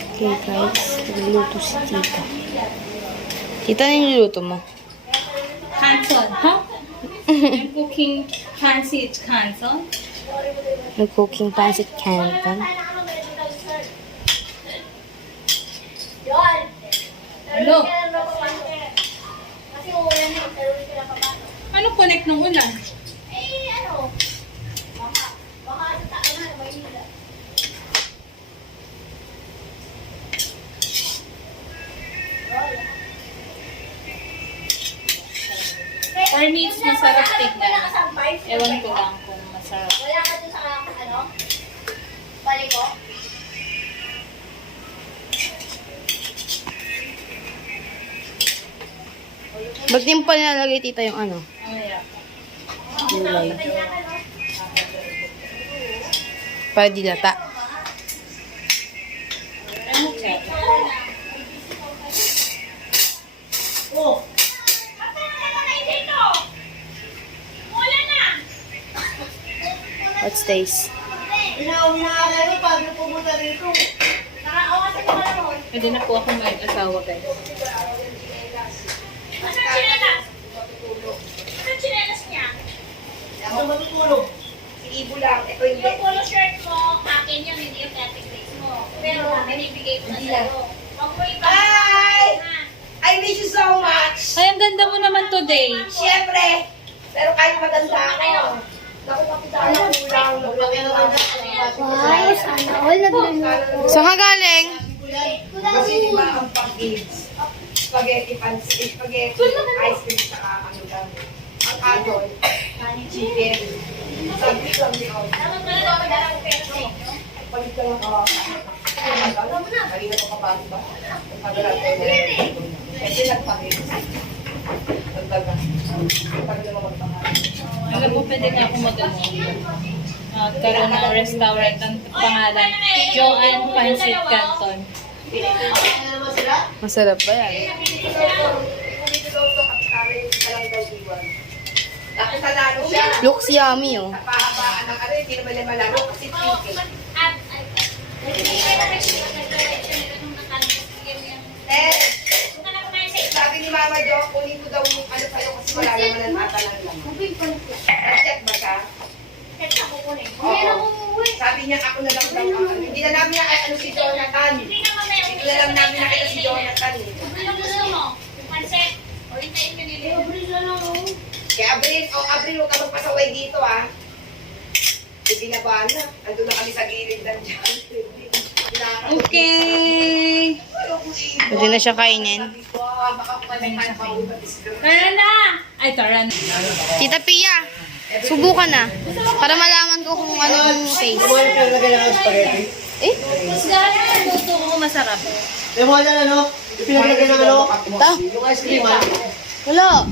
Okay guys, nagluluto si tita. Tita, ano yung niluto mo? Canton, huh? I'm cooking pancit canton. Nag-cooking pancit canton. Ano? Ano connect ng ulan? For me, it's masarap tignan. Ewan ko lang kung masarap. Wala ka dun sa ano? Paliko? Ba't din pa nilalagay tita yung ano? Oh, yeah. Gulay. Para dilata. Ano check? Oh! What's taste? Hinahuli mo pag pumunta rito. Nakakawasan ko na mo. Pwede na po ako mag-asawa guys. Asan chinelas? Asan chinelas niya? Ako matutulog. Si Ibo lang. Ito yung polo shirt mo, akin yun, hindi yung Catholic Grace mo. Pero binibigay ko na sa'yo. Hi! I miss you so much! Ay, ang ganda mo naman today. Siyempre! Pero kahit maganda ako, naku, kapitan ng ulang, Wow, sana all nagluluto. So, ka galing? Kasi di ba ang pag-kids, spaghetti, spaghetti, ice cream, saka ano lang, ang adol, chicken, sabi lang yun. Palit ka lang ako. Kanina ko kapag ba? Pagdalag ko na yun. Kasi nagpagit. Nagdaga. Pag naman magpahal. Alam mo, pwede nga ako mag-ano. Karoon ng restaurant ng pangalan, Joanne Pancit Canton. Masarap ba yan? Tapos nanalo siya. Looks yummy, oh. Napahabaan ng ano, hindi naman niya malalo kasi chicken. Sabi ni Mama Jo, kunin ko daw yung ano sa'yo kasi wala naman ang matalang lang. Nag-check ba siya? Oo. Sabi niya ako na lang daw ang ano. Hindi na namin nakita ano si Jonathan. Hindi na lang namin nakita si Jonathan. Kaya Abril, Abril, huwag ka magpasaway dito ah. Hindi na ba na? Ando na kami sa gilid ng dyan. Okay! Pwede na siya kainin. Tara na! Ay, tara na. Tita Pia, subukan na. Para malaman ko kung anong taste. Eh? Ang luto ko masarap. Eh, mo na ano? Pinaglagan ng ano? Ta? Yung ice cream, ah. Wala.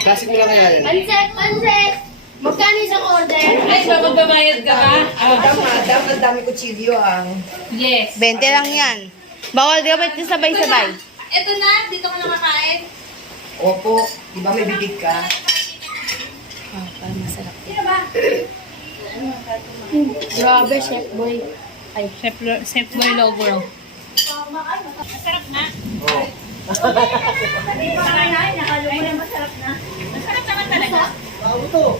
Classic mo lang kaya yan. Pansit! Magkano isang order? Ay, ba magbabayad ka ba? Madam, ang dami kutsilyo ang. Yes. 20 lang yan. Bawal ka ba't sabay-sabay? Ito na, dito ka nakakain. Opo, di ba may bibig ka? Oh, para masarap. Grabe, chef boy. Ay, Chef Boy Lover. Masarap na. Oo. Masarap naman talaga. Bago to.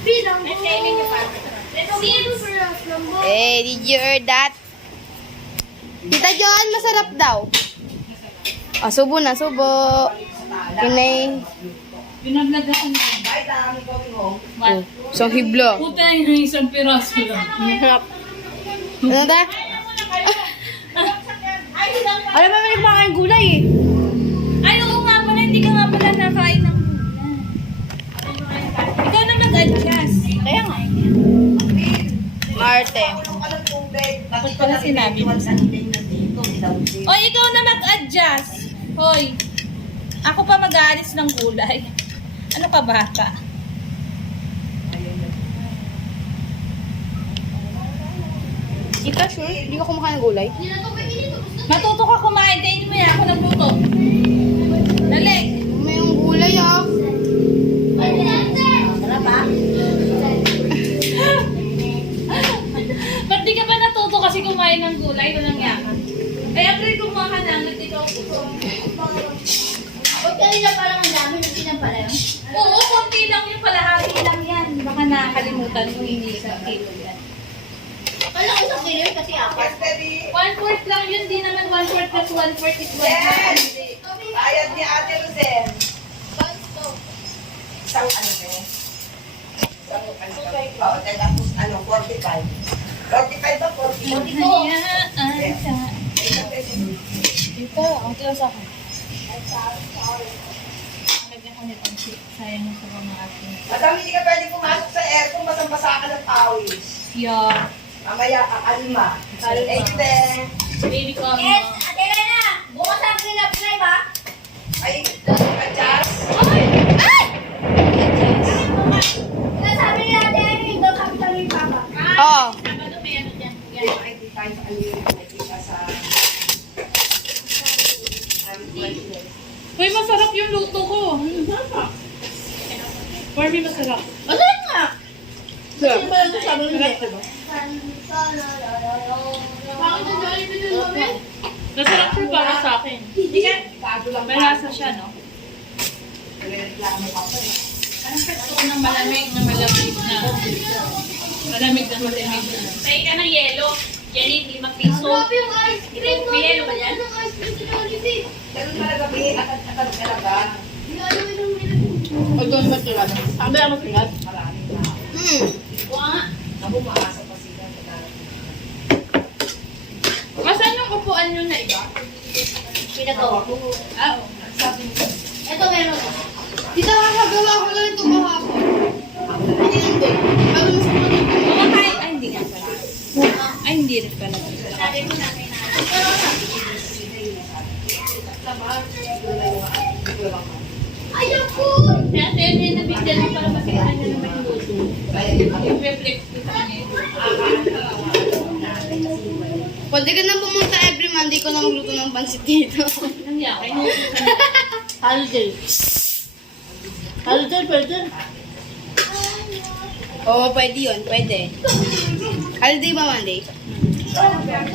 Bilang Let's kainin niyo pa. Eh, did you hear that? Tita John, masarap daw. Ah, subo na, subo. Kinay. Pinaglagasan mo. Ay, dami ko mo. Oh, isang hibla. Puta yung isang piraso lang. Ano ta? Alam mo naman yung mga gulay eh. Ay, oo nga pala, hindi ka nga pala nakain ng gulay. Ikaw na mag-adjust. Kaya nga. Marte. Anong tubig? Bakit pala sinabi mo sa O, ikaw na mag-adjust. Hoy, ako pa mag-aalis ng gulay. Ano ka bata? Tita, sure? Hindi ka kumakain ng gulay? Matuto ka kumain, kainin mo yan. Ako nagluto. Dali. May yung gulay kalahati lang pala yun. Oo, konti lang yung palahati lang yan. Baka nakakalimutan mo hindi sa kilo yan. Kala ko isang kilo yun kasi ako. 1/4 lang yun, di naman 1/4 plus 1/4 is 1/4. Bayad ni Ate Rosel. Isang ano ba? Isang ano ba? Oo, tapos ano, 45. 45 ba? 40? Hayaan sa... Dito, okay lang sa akin. Lagyan ko nitong chip. Sayang na sa mga ating. Madam, hindi ka pwede pumasok sa aircon, basang-basa ka ng pawis. Yeah. Mamaya, alma. Thank you, Ben. Baby ko. Yes, Ate Elena! Bukas ang pinap-play ba? Ay, adjust. Sinasabi ni Ate Elena, yung doon kami kami papa. Oo. Ano may ano dyan? Hindi tayo sa ano yun, hindi siya sa... Uy, masarap yung luto ko. For me, masarap. Masarap nga! Masarap. Masarap, diba? Bakit ang Jollibee nun, mami? Masarap siya para sa akin. May lasa siya, no? Reklamo ka pa eh. Anong gusto ko ng malamig na malamig na? Malamig na malamig na. Tayo ka ng yelo. Yan yung 5 piso. Grabe yung ice cream. May yelo ba yan? Ang ice cream sa Jollibee. Ganun talaga, Bi. Akad talaga. Hindi alam mo yung minute. O doon matilat. Sabi ang matilat. Marami na. Ako, maasa pa sila. Masan yung upuan nyo na iba? Pinagawa ko. Ah, oo. Ito meron. Tita, kakagawa ko lang ito kahapon. Hindi lang din. Bago mo sa mga Kumakain. Ay, hindi nga pala. Ay, hindi rin pala. Sabi mo namin na. Ayaw ko! Kaya tayo niya nabigyan mo para makita niya na may luto. I-reflex ko sa kanya. Pwede ka na pumunta every Monday ko na magluto ng pansit dito. Nandiyan, kay nutusan na. Holiday. Holiday, pwede. Oo, pwede yun. Pwede. Holiday ba Monday?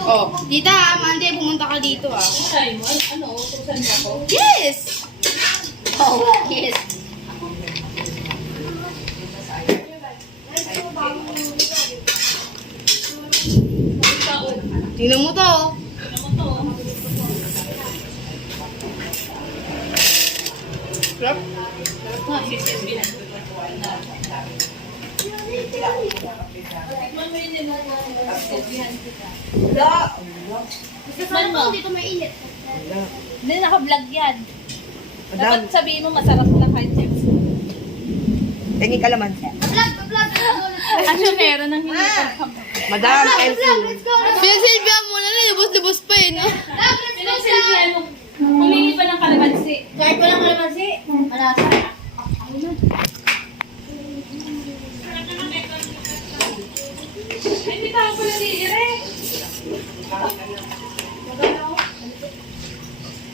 Oh, tita, Monday pumunta ka dito ah. Sabi mo, ano, utusan mo ako? Yes! Oh, yes. Ikaw, Tingnan mo to. ano mo to? Sarap. Ah, sisisibihan ko. Tikman mo yun din mo. Sisisibihan kita. Tikman mo. Dito mainit. Hindi, naka-vlog yan. Dapat sabihin mo masarap lang kahit chips. Tingin ka laman siya. Vlog! Ano meron ng hindi pa? Madam, Let's go! Pinasilbihan mo na lang. Lubos-lubos pa eh, no? Sinasilbihan mo. Humingi pa ng kalamansi. Kahit walang kalamansi, malasa. Ay, hindi pa ako pala dire.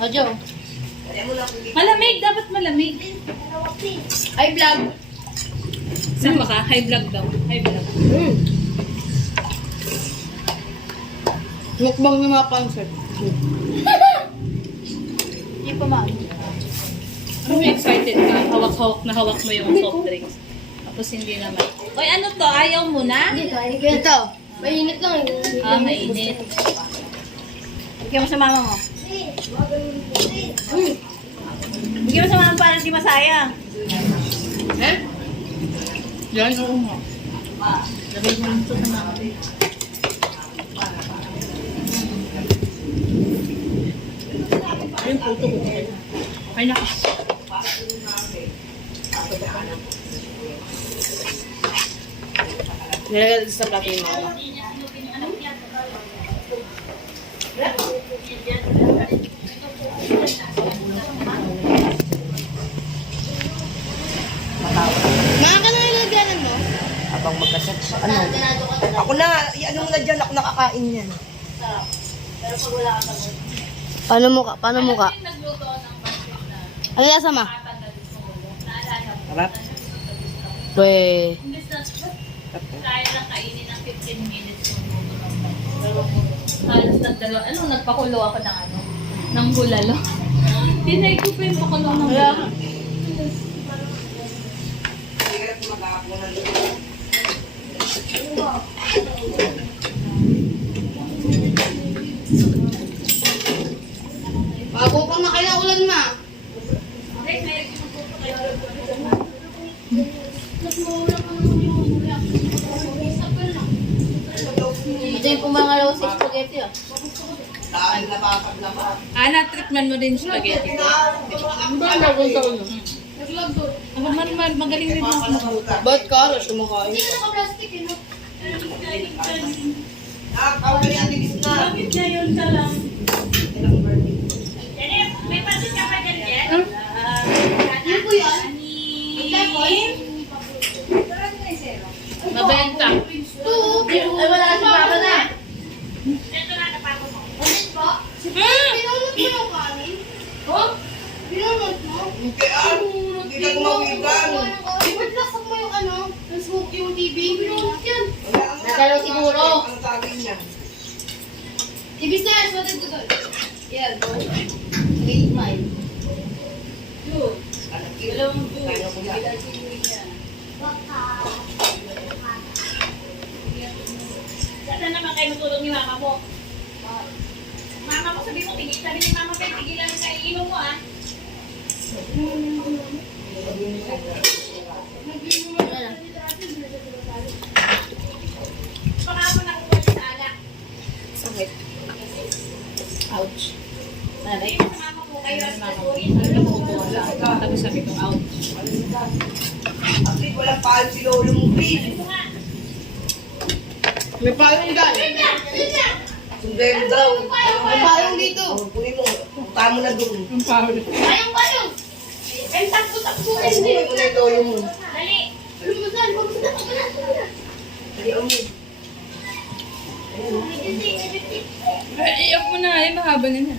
Ojo. Malamig, dapat malamig. Ay, vlog. Sama ka? High vlog daw. High vlog. Mukbang ng mga pansit. Hindi pa maan. Ano mo excited ka? Hawak-hawak na hawak mo yung soft drinks. Tapos hindi naman. Oy, ano to? Ayaw mo na? Dito, ay ganito. Ito. Mainit lang eh. Ah, mainit. Bigyan mo sa mama mo. Bigyan mo sa mama para hindi masayang. Eh? Yan, oo nga. Lagay mo ito sa mga. Ayun, puto ko. Ay, nakas. Nilagay sa plato yung mama. Mga ka na nilagyan mo? Habang magkasat. Ano? Ako na, ano mo na dyan, ako nakakain yan. Paano mo ka? Paano mo ka? Ano lasa ma? Sarap. Pwe. Kaya lang kainin ng 15 minutes yung luto ng pagkakas. Halos nagdalo. Ano, nagpakulo ako ng ano? Ng bulalo. Tinay ko pa yung pakulo ng bulalo. mo ng luto. Bago pa na kaya ulan ma. Ito yung pumangalaw sa spaghetti ah. Dahil napapag-lapa. Na-treatment mo din spaghetti ko. Magaling rin ako magluto. Ba't ka? Rush kumakain. Hindi ka naka-plastic eh no? Nakakawin ang tigis na. May pansin ka pa dyan, Jen? Ano po yan? Mabenta. Ay wala si Papa na. Ito na, napago mo. Ulit po? Pinunod mo yung kanin? Oh? Pinunod mo? Hindi hindi ka gumawigan. Ipaglasak mo yung ano, yung smoke yung TV. Pinunod yan. Natalo siguro. Ang saging niya. TV stairs, what did you do? Yeah, go. 8 mile. Alam ko kaya ko yan. Saan naman kayo matulog ni mama mo? Mama mo, sabi mo, sabi ni mama, tigilan ka iinom mo, ah. Baka ako nakukuha sa alak. Sakit. Ouch. Nanay. Ayun sa mama mo, kayo as kasuhin. Tapos sabi kong ouch. Apit, walang pahal si lolo mo, please. Ito nga. May payong dyan. Sundero daw. May payong dito. Kunin mo. Punta mo na doon. Ayong kayo! Ay, takbo-takbo eh. Kunin mo na yung lolo mo. Dali. Lumusal, lumusal. Dali mo. Ay, iyak mo na. Ay, mahaba na na.